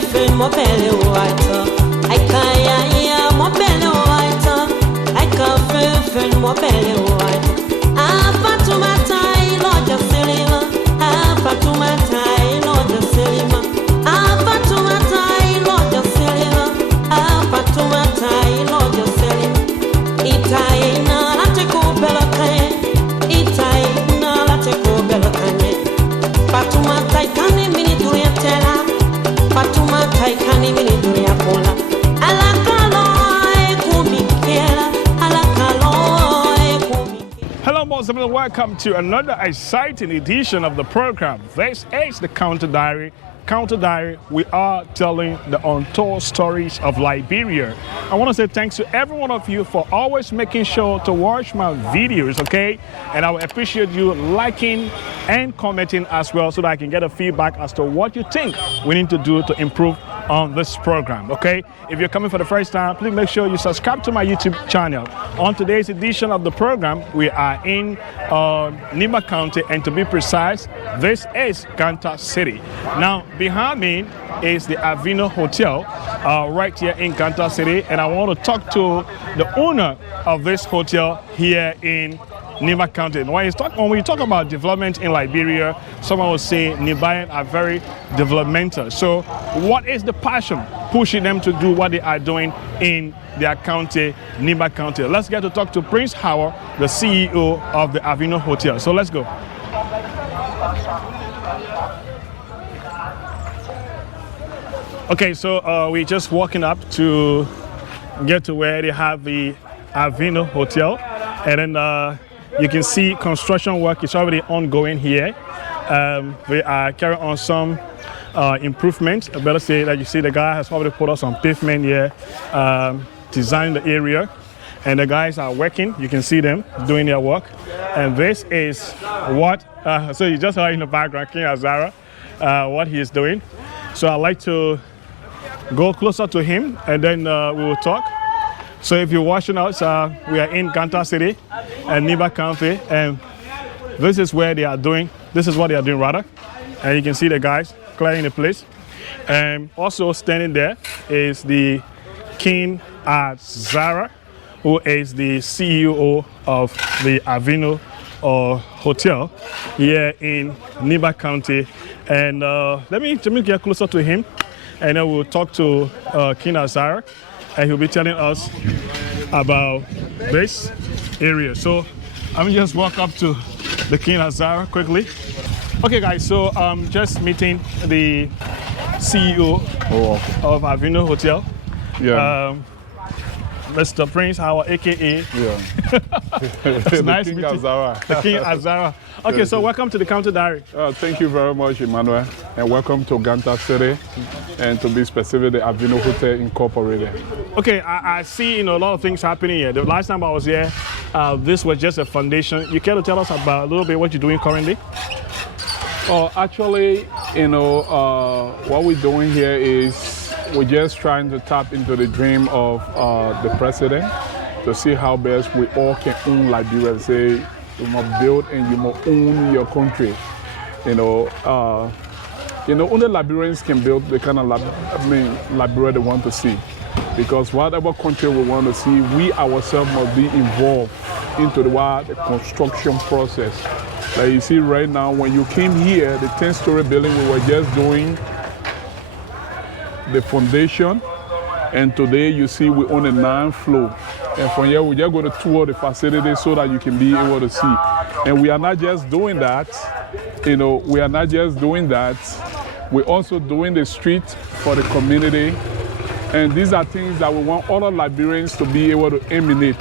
fin mo belle white. I can't mo belle white. I can't fin mo belle white. Fatuma tai loja selima. Fatuma tai loja selima. Fatuma tai loja selima. Fatuma tai loja selima. Itai na late ko bela kane. Itai na late ko bela kane. Fatuma tai kane mini duria tela. Fatuma tai kane mini duria kola. Ala kalo e kumikela. Ala kalo e kumikela. Hello, most of you. Welcome to another exciting edition of the program. This is the Counter Diary. Counter Diary, we are telling the untold stories of Liberia. I want to say thanks to every one of you for always making sure to watch my videos, okay? And I will appreciate you liking and commenting as well so that I can get a feedback as to what you think we need to do to improve on this program, okay? If you're coming for the first time, please make sure you subscribe to my YouTube channel. On today's edition of the program, we are in Nimba County, and to be precise, this is Ganta City. Now, behind me is the ALVINO Hotel right here in Ganta City, and I want to talk to the owner of this hotel here in Nimba County. When we talk about development in Liberia, someone will say Liberians are very developmental. So what is the passion pushing them to do what they are doing in their county, Nimba County? Let's get to talk to Prince Haword, the CEO of the ALVINO Hotel. So let's go. Okay, so we're just walking up to get to where they have the ALVINO Hotel, and then you can see construction work is already ongoing here. We are carrying on some improvements. I better say that you see the guy has already put us on pavement here, designed the area, and the guys are working. You can see them doing their work. And this is what, so you just heard in the background, King Azara, what he is doing. So I'd like to go closer to him, and then we will talk. So if you're watching us, we are in Ganta City and Nimba County, and this is where they are doing, this is what they are doing rather. And you can see the guys clearing the place. And also standing there is the King Azara, who is the CEO of the ALVINO Hotel here in Nimba County. And let me get closer to him, and then we'll talk to King Azara, and he'll be telling us about this area. So I'm just walk up to the King Azara quickly. Okay, guys, so just meeting the CEO of ALVINO Hotel. Yeah. Mr. Prince Haword, aka it's nice King meeting Azara. the King Azara. Okay, Yes, so welcome to the Counter Diary. Thank you very much, Emmanuel, and welcome to Ganta City, and to be specific, the ALVINO Hotel Incorporated. Okay, I see a lot of things happening here. The last time I was here, this was just a foundation. You care to tell us about a little bit what you're doing currently? Actually, what we're doing here is we're just trying to tap into the dream of the president to see how best we all can own Liberia. Say you must build and you must own your country. Only Liberians can build the kind of Liberia they want to see. Because whatever country we want to see, we ourselves must be involved into the construction process. Like you see right now, when you came here, the 10-story building, we were just doing the foundation, and today you see we own a 9th floor. And from here, we just go to tour the facility so that you can be able to see. And we are not just doing that, we are not just doing that, we're also doing the street for the community. And these are things that we want other Liberians to be able to emanate.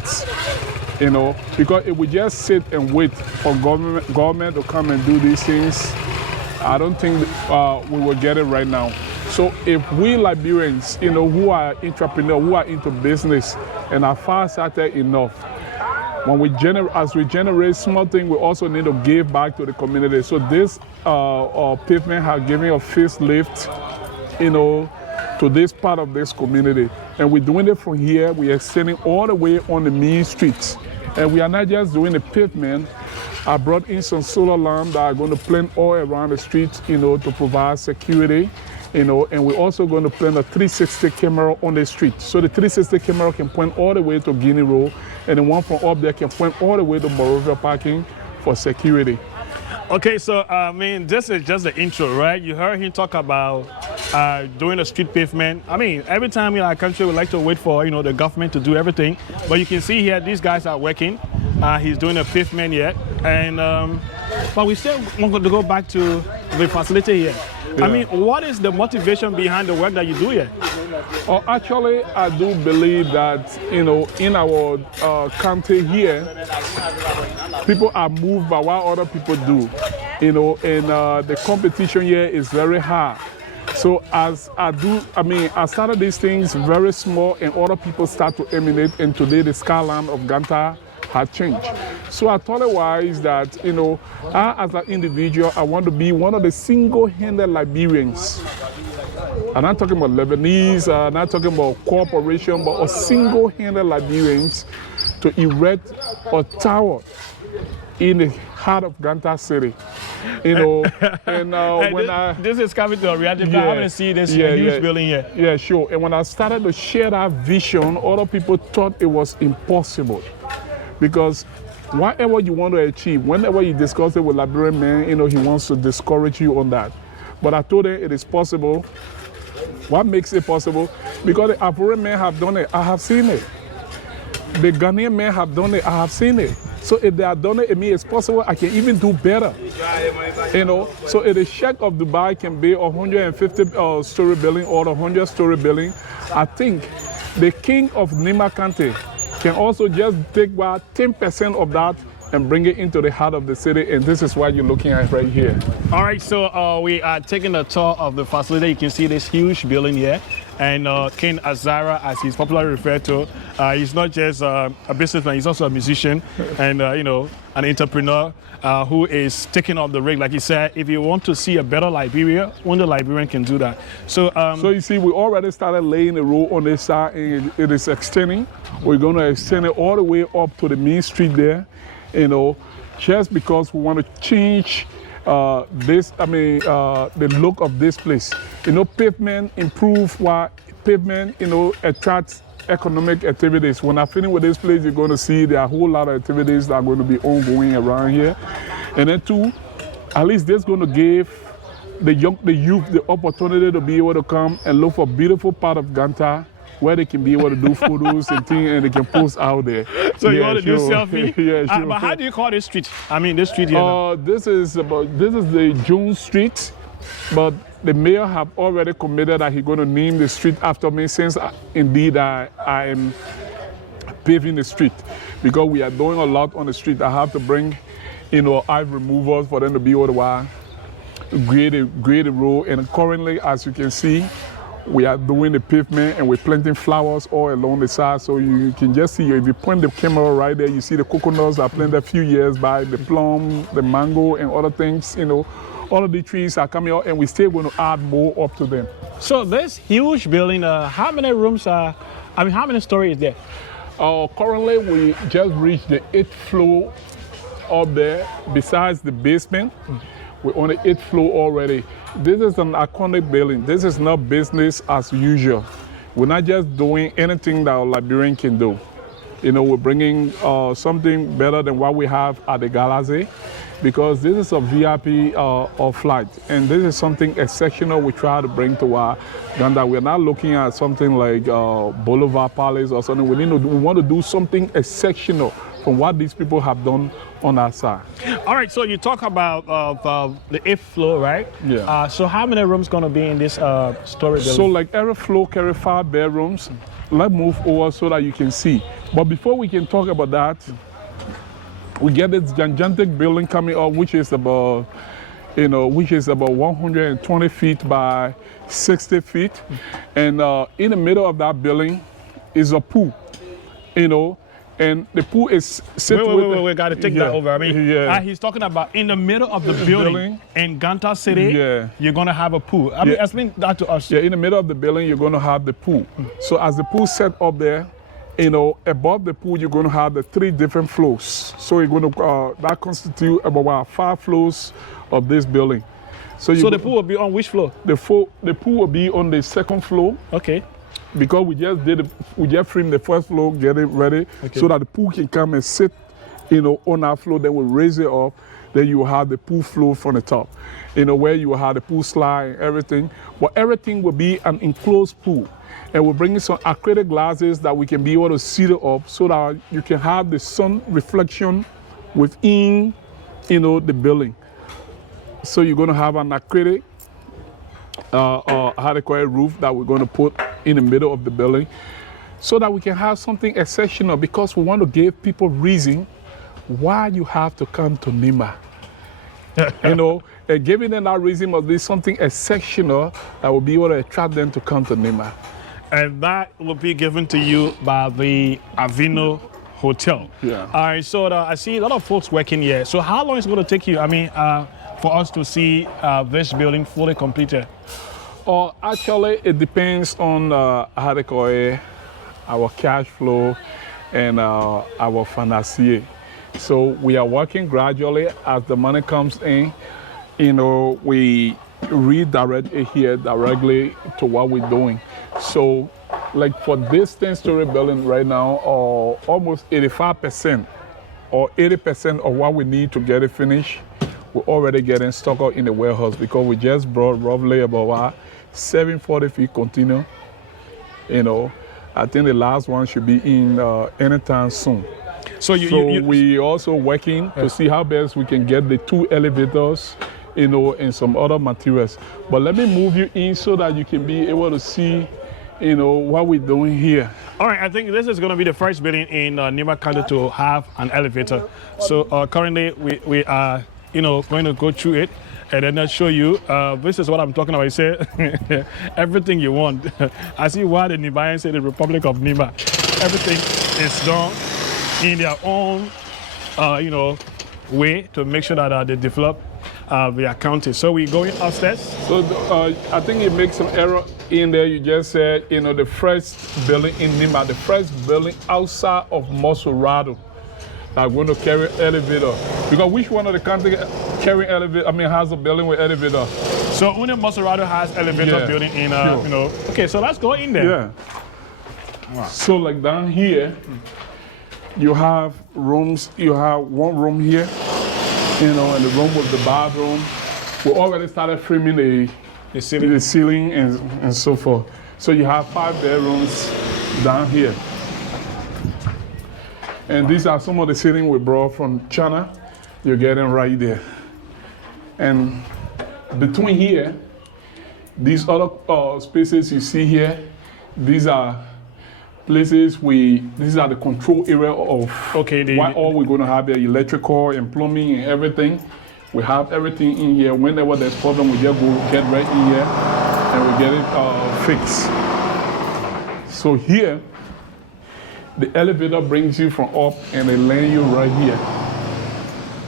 Because if we just sit and wait for government to come and do these things, I don't think we will get it right now. So if we Liberians, who are entrepreneurs, who are into business, and are far-sighted enough, as we generate small things, we also need to give back to the community. So this pavement has given a facelift, to this part of this community. And we're doing it from here. We are extending all the way on the main streets. And we are not just doing the pavement. I brought in some solar lamps that are going to plant all around the streets, to provide security. you know, and we're also going to plant a 360 camera on the street. So the 360 camera can point all the way to Guinea Road, and the one from up there can point all the way to Morovia parking for security. Okay, so I mean, this is just the intro, right? You heard him talk about doing a street pavement. I mean, every time in our country, we like to wait for, you know, the government to do everything. But you can see here, these guys are working. He's doing a pavement yet. And, but we still want to go back to the facility here. Yeah. I mean, what is the motivation behind the work that you do here? Actually, I do believe that, you know, in our county here, people are moved by what other people do, you know, and the competition here is very high. So as I started these things very small, and other people start to emanate, and today the skyline of Ganta had changed. So I thought it wise that, you know, I, as an individual, I want to be one of the single-handed Liberians. I'm not talking about Lebanese, I'm not talking about corporation, but a single-handed Liberians to erect a tower in the heart of Ganta City. You know, and this is coming to a reality. I haven't seen this huge building here. Yeah, sure. And when I started to share that vision, other people thought it was impossible. Because whatever you want to achieve, whenever you discuss it with Liberian man, you know, he wants to discourage you on that. But I told him it is possible. What makes it possible? Because the Ivorian men have done it, I have seen it. The Ghanaian men have done it, I have seen it. So if they have done it, it means it's possible I can even do better. You know, so if the Sheikh of Dubai can build a 150-story building or a 100-story building, I think the king of Nimba County can also just take about 10% of that and bring it into the heart of the city, and this is what you're looking at right here. All right, so we are taking a tour of the facility. You can see this huge building here, and King Azara, as he's popularly referred to, he's not just a businessman, he's also a musician and you know, an entrepreneur who is taking up the rig. Like he said, if you want to see a better Liberia, only Liberian can do that. So, so you see, we already started laying the road on this side, and it is extending. We're going to extend it all the way up to the main street there. You know, just because we want to change the look of this place. You know, pavement improve what pavement, you know, attracts economic activities. When I finish with this place, you're going to see there are a whole lot of activities that are going to be ongoing around here. And then too, at least this is going to give the youth the opportunity to be able to come and look for a beautiful part of Ganta where they can be able to do photos and things, and they can post out there. So you want to do selfie? Yeah, sure. But how do you call this street? I mean, this street here. This is the Jones Street, but the mayor have already committed that he's going to name the street after me, since indeed I am paving the street, because we are doing a lot on the street. I have to bring, you know, ice removers for them to be able to grade the road, and currently, as you can see, we are doing the pavement and we're planting flowers all along the side. So you can just see, if you point the camera right there, you see the coconuts are planted a few years back, the plum, the mango, and other things, you know. All of the trees are coming out, and we're still going to add more up to them. So this huge building, how many rooms how many stories is there? Currently, we just reached the 8th floor up there. Besides the basement, we're on the 8th floor already. This is an iconic building. This is not business as usual. We're not just doing anything that a Liberian can do. You know, we're bringing something better than what we have at the Ganta'S, because this is a VIP flight, and this is something exceptional we try to bring to our Ganta. We're not looking at something like Boulevard Palace or something. We want to do something exceptional from what these people have done on our side. All right, so you talk about the 8th floor, right? Yeah. So how many rooms going to be in this story building? So like every floor carry 5 bedrooms. Let's move over so that you can see. But before we can talk about that, we get this gigantic building coming up, which is about 120 feet by 60 feet. And in the middle of that building is a pool, you know. And the pool is situated. We got to take that over. I mean, he's talking about in the middle of the building in Ganta City, you're going to have a pool. I mean, explain that to us. Yeah, in the middle of the building, you're going to have the pool. So as the pool set up there, you know, above the pool, you're going to have the 3 different floors. So you're going to, that constitute about 5 floors of this building. So the pool will be on which floor? The pool will be on the second floor. Okay. Because we just framed the first floor, get it ready, so that the pool can come and sit, on our floor. Then we'll raise it up. Then you will have the pool floor from the top, where you will have the pool slide and everything. But everything will be an enclosed pool. And we'll bring in some acrylic glasses that we can be able to seal it up so that you can have the sun reflection within, the building. So you're going to have an acrylic, roof that we're going to put in the middle of the building so that we can have something exceptional, because we want to give people reason why you have to come to Nimba. And giving them that reason must be something exceptional that will be able to attract them to come to Nimba. And that will be given to you by the ALVINO Hotel. Yeah. All right, so I see a lot of folks working here. So how long is it going to take you, for us to see this building fully completed? Actually, it depends on our cash flow and our financier. So we are working gradually. As the money comes in, we redirect it here directly to what we're doing. So like for this 10-story building right now, almost 85% or 80% of what we need to get it finished, we're already getting stock up in the warehouse, because we just brought roughly about 740 feet container. I think the last one should be in anytime soon. So we also working to see how best we can get the 2 elevators, and some other materials. But let me move you in so that you can be able to see, what we're doing here. All right, I think this is going to be the first building in Nimba County to have an elevator. So currently we are, going to go through it and then I'll show you. This is what I'm talking about. You say everything you want. I see why the Liberians say the Republic of Nimba. Everything is done in their own, way to make sure that they develop their county. So we're going upstairs. So I think you make some error in there. You just said, the first building in Nimba, the first building outside of Mosorado. I'm going to carry elevator. Because which one of the country carry elevator, has a building with elevator? So only Mosorado has elevator building in, Okay, so let's go in there. Yeah. Wow. So like down here, you have rooms. You have one room here, and the room with the bathroom. We already started framing the ceiling and so forth. So you have 5 bedrooms down here. And these are some of the ceiling we brought from China. You're getting right there. And between here, these other spaces you see here, these are places these are the control area of what all we're going to have there, electrical and plumbing and everything. We have everything in here. Whenever there's problem, we just go get right in here and we get it fixed. So here, the elevator brings you from up and they land you right here.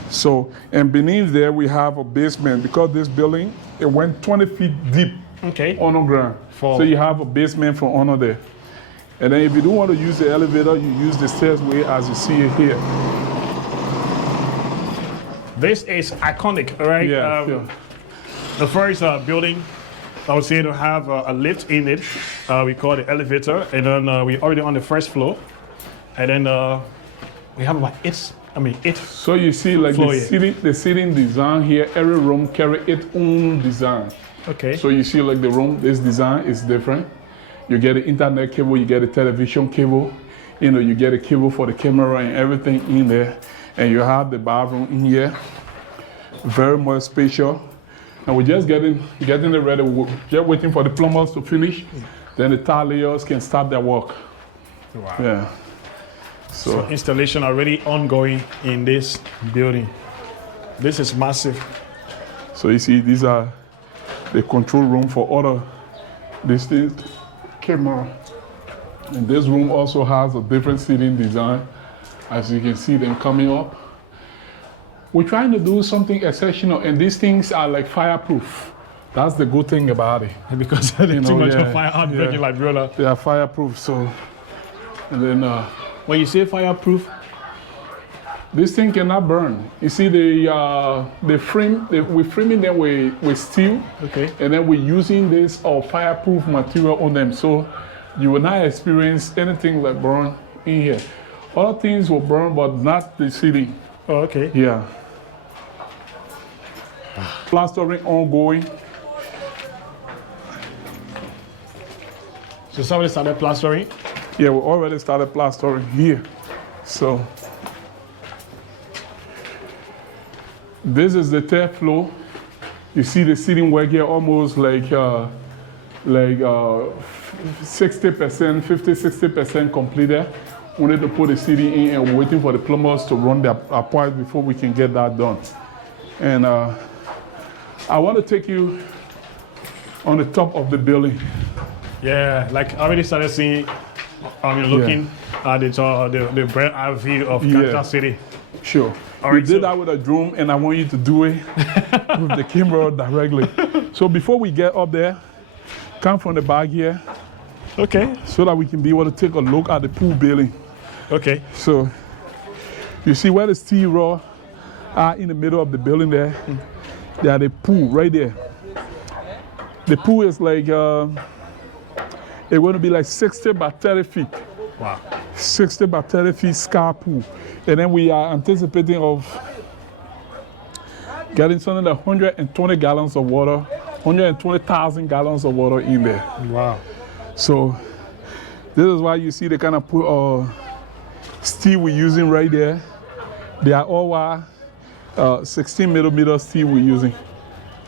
So, and beneath there we have a basement, because this building, it went 20 feet deep underground. So you have a basement from under there. And then if you don't want to use the elevator, you use the stairway as you see it here. This is iconic, right? Yeah. The first building, I would say, to have a lift in it. We call it elevator, and then we're already on the first floor. And then we have about 8. So you see, like the seating design here, every room carry its own design. Okay. So you see, like the room, this design is different. You get an internet cable, you get a television cable, you get a cable for the camera and everything in there. And you have the bathroom in here, very much spacious. And we're just getting it ready. We're just waiting for the plumbers to finish. Then the tile layers can start their work. Wow. Yeah. So installation already ongoing in this building. This is massive. So you see, these are the control room for other distinct camera. And this room also has a different seating design. As you can see them coming up. We're trying to do something exceptional, and these things are like fireproof. That's the good thing about it. Because there's too much of fire outbreaking like brother. They are fireproof, so. And then when you say fireproof, This thing cannot burn. You see, we're framing them with steel, Okay. and then we're using this fireproof material on them, so you will not experience anything like burn in here. Other things will burn, but not the ceiling. Oh, okay. Yeah. Plastering ongoing. So somebody started plastering? Yeah, we already started plastering here. So this is the third floor. You see the ceiling work here almost like 60%, 50-60% completed. We need to put the ceiling in, and we're waiting for the plumbers to run their part before we can get that done. And I want to take you on the top of the building. Yeah, like I already started seeing, looking at the brand eye view of Ganta City. Sure. All We right, did so- that with a drone, and I want you to do it with the camera directly. So before we get up there, come from the back here Okay. so that we can be able to take a look at the pool building. Okay. So you see where the steel rod are in the middle of the building there? There are the pool right there. The pool is like, it's going to be like 60 by 30 feet. Wow. 60 by 30 feet sky pool. And then we are anticipating of getting something like 120 gallons of water, 120,000 gallons of water in there. Wow. So this is why you see the kind of steel we're using right there. They are all 16 millimeter steel we're using.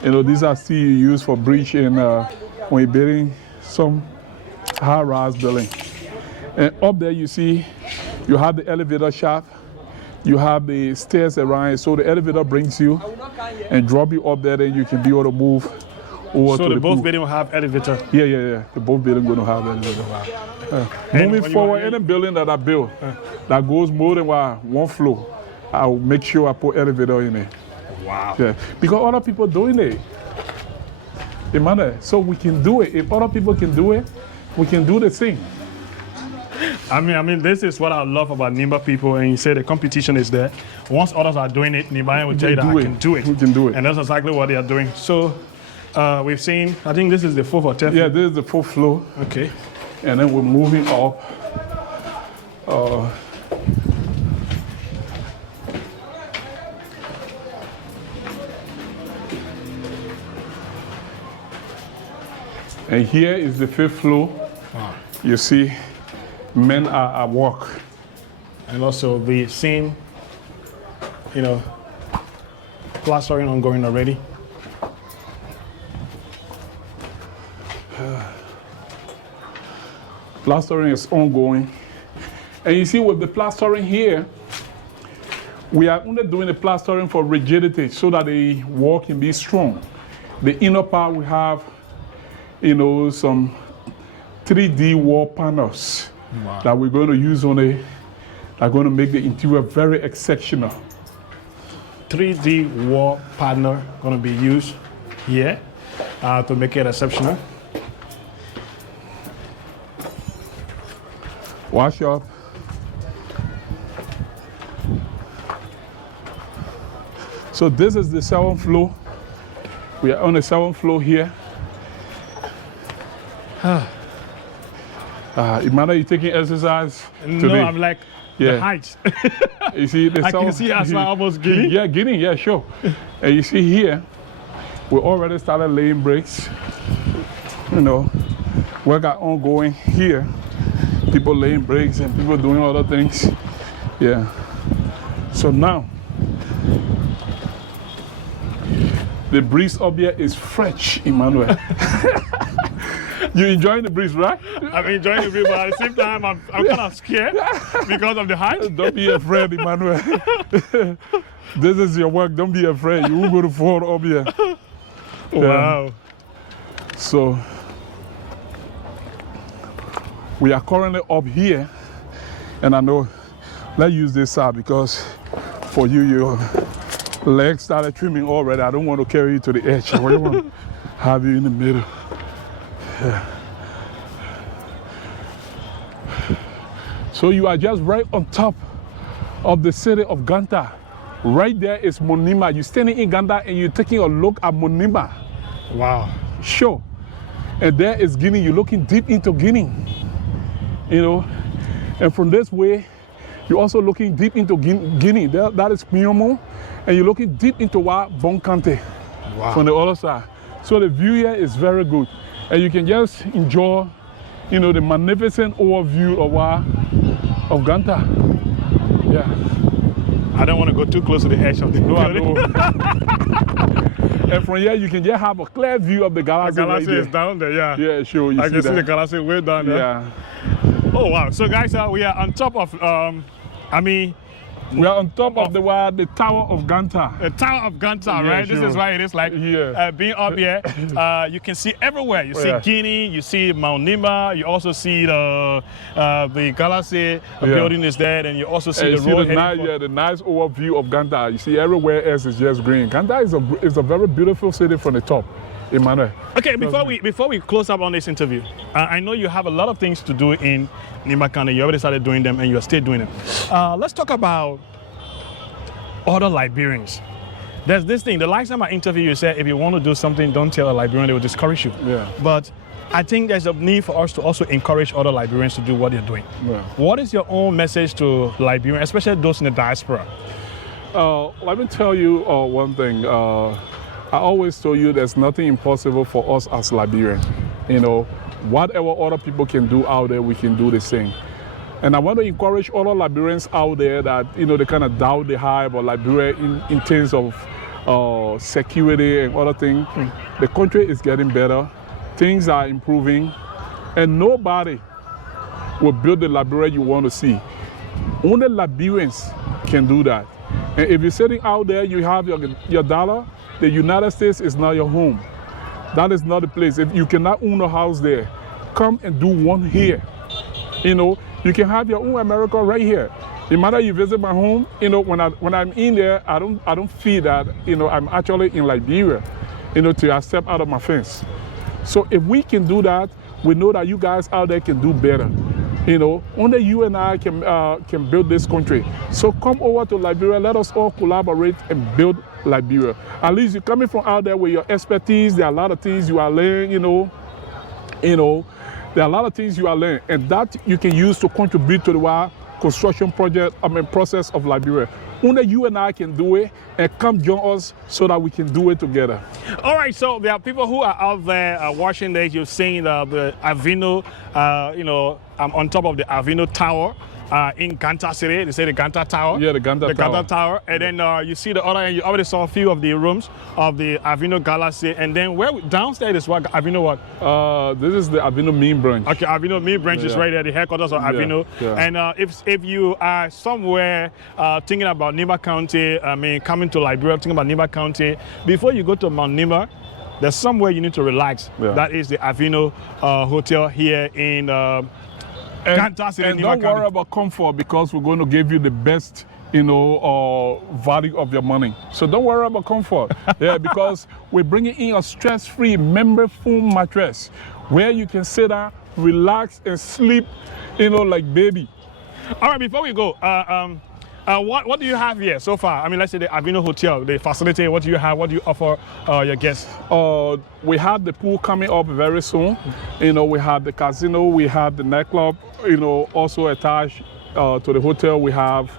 You know, these are steel you use for bridge and when you're building some high-rise building. And up there you see you have the elevator shaft, you have the stairs around it, so the elevator brings you and drop you up there, then you can be able to move over So to the the both pool. building will have elevator. Yeah. The both buildings going to have elevator. And Moving when you forward, are- any building that I build that goes more than one floor, I'll make sure I put elevator in it. Wow. Yeah, because other people doing it. Emmanuel, so we can do it. If other people can do it, we can do the same. I mean, this is what I love about Nimba people, and you say the competition is there. Once others are doing it, Nimba will tell you that I can do it. We can do it. And that's exactly what they are doing. So we've seen, I think this is the 4th or 10th. Yeah, this is the 4th floor, Okay. and then we're moving up. And here is the 5th floor. Wow. You see, men are at work. And also we've seen, plastering ongoing already. Plastering is ongoing. And you see, with the plastering here, we are only doing the plastering for rigidity so that the wall can be strong. The inner part, we have, some 3D wall panels that we're going to use on it, that are going to make the interior very exceptional. 3D wall panel going to be used here to make it exceptional. Wash up. So this is the 7th floor. We are on the 7th floor here. Emmanuel, you taking exercise No, today? I'm like Yeah. the height. You see the I can see as well almost Guinea. Yeah, Guinea, yeah, sure. And you see here, we already started laying bricks. Work are ongoing here. People laying bricks and people doing other things. Yeah. So now, the breeze up here is fresh, Emmanuel. You enjoying the breeze, right? I'm enjoying the view, but at the same time, I'm kind of scared because of the height. Don't be afraid, Emmanuel. This is your work. Don't be afraid. You won't go to fall up here. Wow. So we are currently up here, and I know, let's use this side because for you, your legs started trimming already. I don't want to carry you to the edge. I really want to have you in the middle. Yeah. So you are just right on top of the city of Ganta. Right there is Nimba. You're standing in Ganta and you're taking a look at Nimba. Wow. Sure. And there is Guinea. You're looking deep into Guinea. You know, and from this way, you're also looking deep into Guinea. That is Miomo. And you're looking deep into Bon County. Wow. From the other side. So the view here is very good. And you can just enjoy, you know, the magnificent overview of Ganta. Yeah. I don't want to go too close to the edge of the building. And from here, you can just have a clear view of the galaxy. The galaxy right is down there, yeah. Yeah, sure. I can see the galaxy way down there. Yeah. Oh, wow. So, guys, we are on top of, we are on top of the Tower of Ganta. The Tower of Ganta, Yeah, right? sure. This is why it is like being up here. You can see everywhere. You see Guinea, you see Mount Nimba, you also see the galaxy building is there, and you also see and the you road. see the nice overview of Ganta. You see everywhere else is just green. Ganta is a very beautiful city from the top. Emmanuel. Okay, before we close up on this interview, I know you have a lot of things to do in Nimba County. You already started doing them and you're still doing them. Let's talk about other Liberians. There's this thing, the last time I interviewed you said if you want to do something, don't tell a Liberian, they will discourage you. Yeah. But I think there's a need for us to also encourage other Liberians to do what they're doing. Yeah. What is your own message to Liberians, especially those in the diaspora? Let me tell you one thing. I always tell you there's nothing impossible for us as Liberians. You know, whatever other people can do out there, we can do the same. And I want to encourage other Liberians out there that, you know, they kind of doubt the hype of Liberia in terms of security and other things. The country is getting better. Things are improving. And nobody will build the Liberia you want to see. Only Liberians can do that. And if you're sitting out there, you have your dollar, the United States is not your home. That is not the place. If you cannot own a house there, come and do one here. You know, you can have your own America right here. No matter you visit my home, you know, when I'm in there, I don't feel that, you know, I'm actually in Liberia, you know, till I step out of my fence. So if we can do that, we know that you guys out there can do better. You know, only you and I can build this country. So come over to Liberia, let us all collaborate and build Liberia. At least you're coming from out there with your expertise. There are a lot of things you are learning, you know, there are a lot of things you are learning, and that you can use to contribute to the construction process of Liberia. Only you and I can do it, and come join us so that we can do it together. All right, so there are people who are out there watching this. You've seen the ALVINO, you know, on top of the ALVINO Tower in Ganta'S city. They say the GANTA Tower. Yeah, the GANTA Tower. GANTA Tower. And then you see the other end. You already saw a few of the rooms of the ALVINO Galaxy. And then where downstairs is what ALVINO what? This is the ALVINO main branch. Okay, ALVINO main branch is right there, the headquarters of ALVINO. Yeah. And if you are somewhere thinking about Nimba County, coming to Liberia, thinking about Nimba County, before you go to Mount Nimba, there's somewhere you need to relax. Yeah. That is the ALVINO Hotel here in Ganta'S city. And don't worry about comfort, because we're going to give you the best, you know, value of your money. So don't worry about comfort. Yeah, because we're bringing in a stress-free member foam mattress where you can sit down, relax, and sleep, you know, like baby. All right, before we go, what do you have here so far? I mean, let's say the ALVINO Hotel, the facility, what do you have? What do you offer your guests? We have the pool coming up very soon. You know, we have the casino, we have the nightclub, you know, also attached to the hotel. We have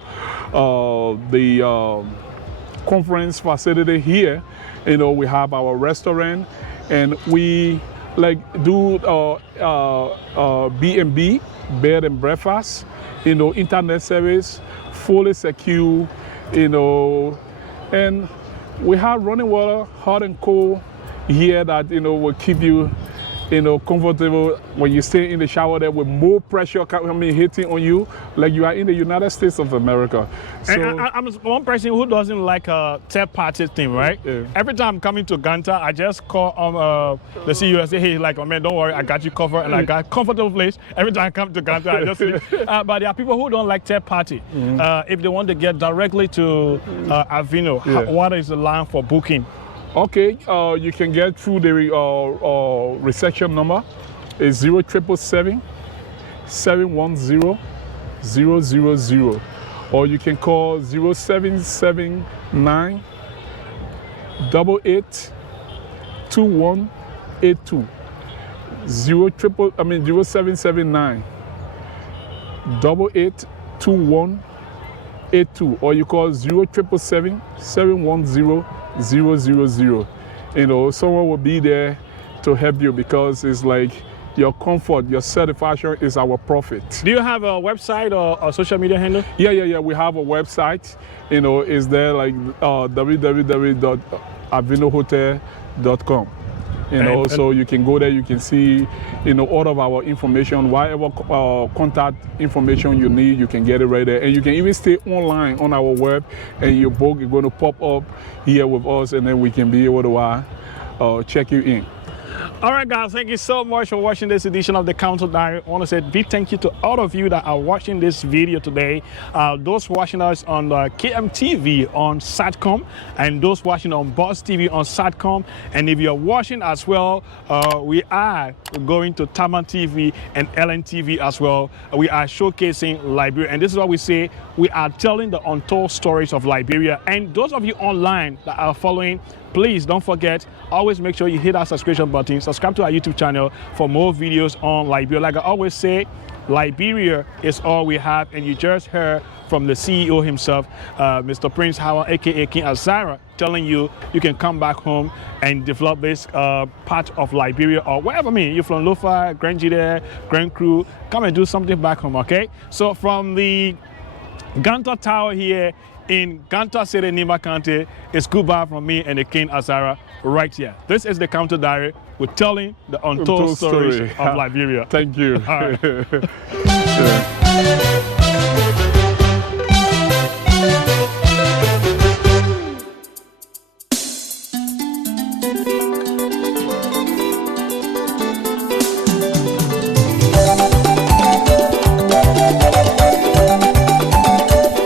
the conference facility here. You know, we have our restaurant, and we like do B&B, bed and breakfast, you know, internet service, fully secure, you know, and we have running water, hot and cold here that, you know, will keep you, you know, comfortable when you stay in the shower there with more pressure hitting on you like you are in the United States of America. So, and I'm one person who doesn't like a third-party thing, right? Yeah. Every time I'm coming to Ganta, I just call the CEO and say, hey, like, oh man, don't worry, I got you covered, and I got a comfortable place. Every time I come to Ganta, I just sleep. But there are people who don't like third-party. If they want to get directly to ALVINO, what is the line for booking? Okay, you can get through the reception number. It's 0777 710 000. or you can call 0779 88 2182. 0779 88 2182, or you call 0777 710 000. You know, someone will be there to help you, because it's like your comfort, your satisfaction is our profit. Do you have a website or a social media handle? Yeah. We have a website. You know, it's there, like www.alvinohotel.com. You know, so you can go there, you can see, you know, all of our information, whatever contact information you need, you can get it right there. And you can even stay online on our web, and your book is going to pop up here with us, and then we can be able to check you in. All right, guys, thank you so much for watching this edition of the Ganta Diary. I want to say a big thank you to all of you that are watching this video today. Those watching us on KMTV on Satcom, and those watching on Buzz TV on Satcom. And if you're watching as well, we are going to Tama TV and LNTV as well. We are showcasing Liberia, and this is what we say. We are telling the untold stories of Liberia. And those of you online that are following, please don't forget, always make sure you hit that subscription button, subscribe to our YouTube channel for more videos on Liberia. Like I always say, Liberia is all we have, and you just heard from the CEO himself, Mr. Prince Haword, aka King Azara, telling you you can come back home and develop this part of Liberia, or wherever. I mean, you're from Lofa, Grand Gide, Grand Crew, come and do something back home, okay? So from the Ganta Tower here in Ganta City, Nimba County, it's goodbye from me and the King Azara right here. This is the Ganta Diary. We're telling the untold stories of Liberia. Thank you. All right. Yeah.